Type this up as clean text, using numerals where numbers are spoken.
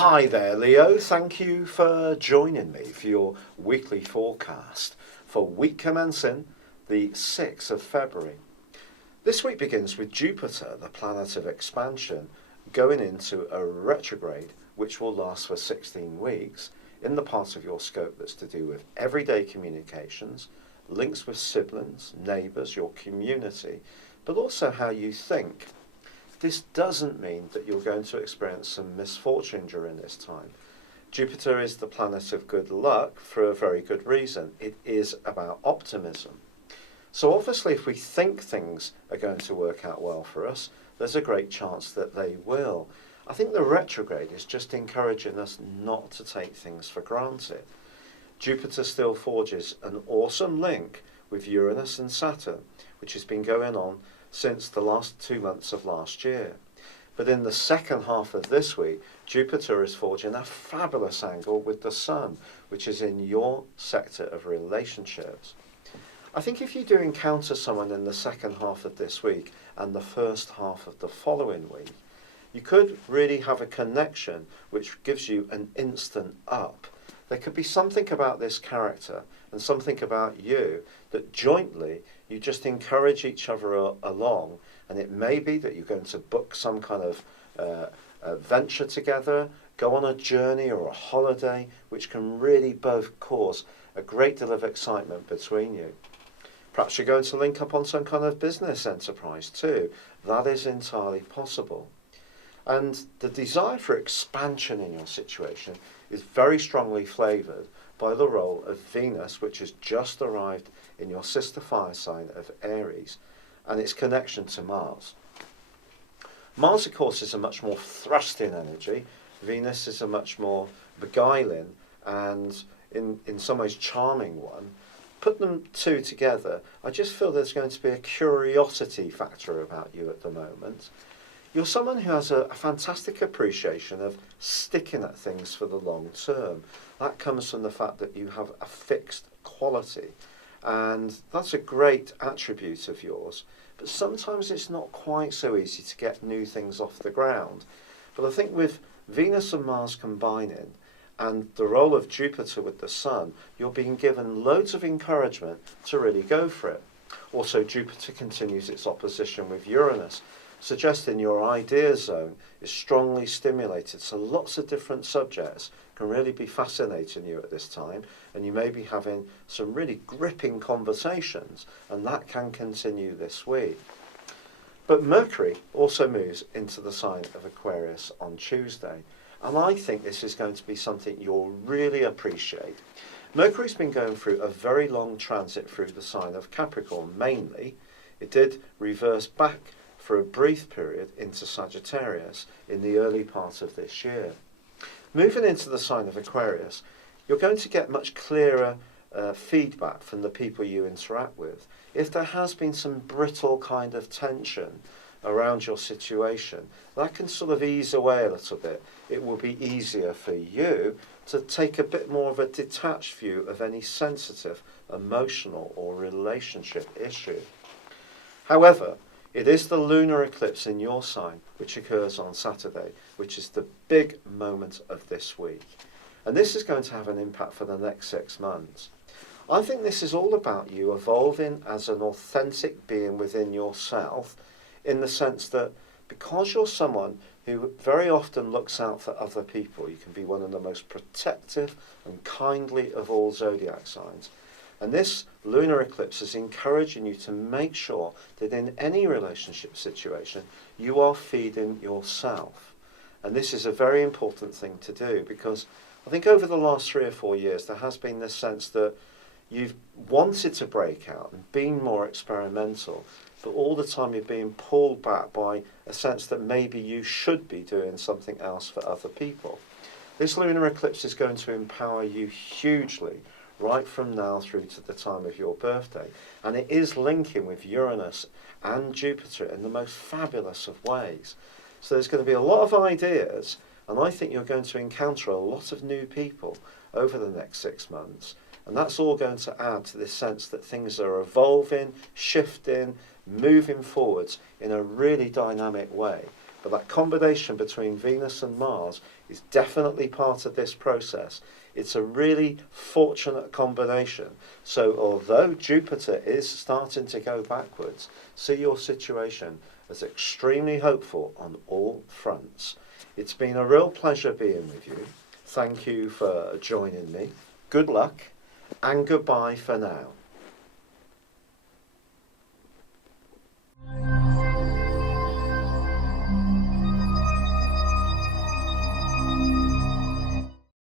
Hi there, Leo. Thank you for joining me for your weekly forecast for week commencing the 6th of February. This week begins with Jupiter, the planet of expansion, going into a retrograde which will last for 16 weeks in the part of your scope that's to do with everyday communications, links with siblings, neighbours, your community, but also how you think. This doesn't mean that you're going to experience some misfortune during this time. Jupiter is the planet of good luck for a very good reason. It is about optimism. So obviously if we think things are going to work out well for us, there's a great chance that they will. I think the retrograde is just encouraging us not to take things for granted. Jupiter still forges an awesome link with Uranus and Saturn, which has been going on since the last 2 months of last year. But in the second half of this week, Jupiter is forging a fabulous angle with the Sun, which is in your sector of relationships. I think if you do encounter someone in the second half of this week and the first half of the following week, you could really have a connection which gives you an instant up. There could be something about this character and something about you that jointly you just encourage each other along, and it may be that you're going to book some kind of venture together, go on a journey or a holiday, which can really both cause a great deal of excitement between you. Perhaps you're going to link up on some kind of business enterprise too. That is entirely possible. And the desire for expansion in your situation is very strongly flavoured by the role of Venus, which has just arrived in your sister fire sign of Aries, and its connection to Mars. Mars, of course, is a much more thrusting energy. Venus is a much more beguiling and, in some ways, charming one. Put them two together, I just feel there's going to be a curiosity factor about you at the moment. You're someone who has a fantastic appreciation of sticking at things for the long term. That comes from the fact that you have a fixed quality, and that's a great attribute of yours. But sometimes it's not quite so easy to get new things off the ground. But I think with Venus and Mars combining, and the role of Jupiter with the Sun, you're being given loads of encouragement to really go for it. Also, Jupiter continues its opposition with Uranus, suggesting your idea zone is strongly stimulated, so lots of different subjects can really be fascinating you at this time, and you may be having some really gripping conversations, and that can continue this week. But Mercury also moves into the sign of Aquarius on Tuesday, and I think this is going to be something you'll really appreciate. Mercury's been going through a very long transit through the sign of Capricorn, mainly. It did reverse back for a brief period into Sagittarius in the early part of this year. Moving into the sign of Aquarius, you're going to get much clearer feedback from the people you interact with. If there has been some brittle kind of tension around your situation, that can sort of ease away a little bit. It will be easier for you to take a bit more of a detached view of any sensitive, emotional or relationship issue. However, it is the lunar eclipse in your sign, which occurs on Saturday, which is the big moment of this week. And this is going to have an impact for the next 6 months. I think this is all about you evolving as an authentic being within yourself, in the sense that because you're someone who very often looks out for other people, you can be one of the most protective and kindly of all zodiac signs. And this lunar eclipse is encouraging you to make sure that in any relationship situation, you are feeding yourself. And this is a very important thing to do, because I think over the last 3 or 4 years, there has been this sense that you've wanted to break out and been more experimental, but all the time you're being pulled back by a sense that maybe you should be doing something else for other people. This lunar eclipse is going to empower you hugely right from now through to the time of your birthday. And it is linking with Uranus and Jupiter in the most fabulous of ways. So there's going to be a lot of ideas, and I think you're going to encounter a lot of new people over the next 6 months. And that's all going to add to this sense that things are evolving, shifting, moving forwards in a really dynamic way. But that combination between Venus and Mars is definitely part of this process. It's a really fortunate combination. So although Jupiter is starting to go backwards, see your situation as extremely hopeful on all fronts. It's been a real pleasure being with you. Thank you for joining me. Good luck and goodbye for now.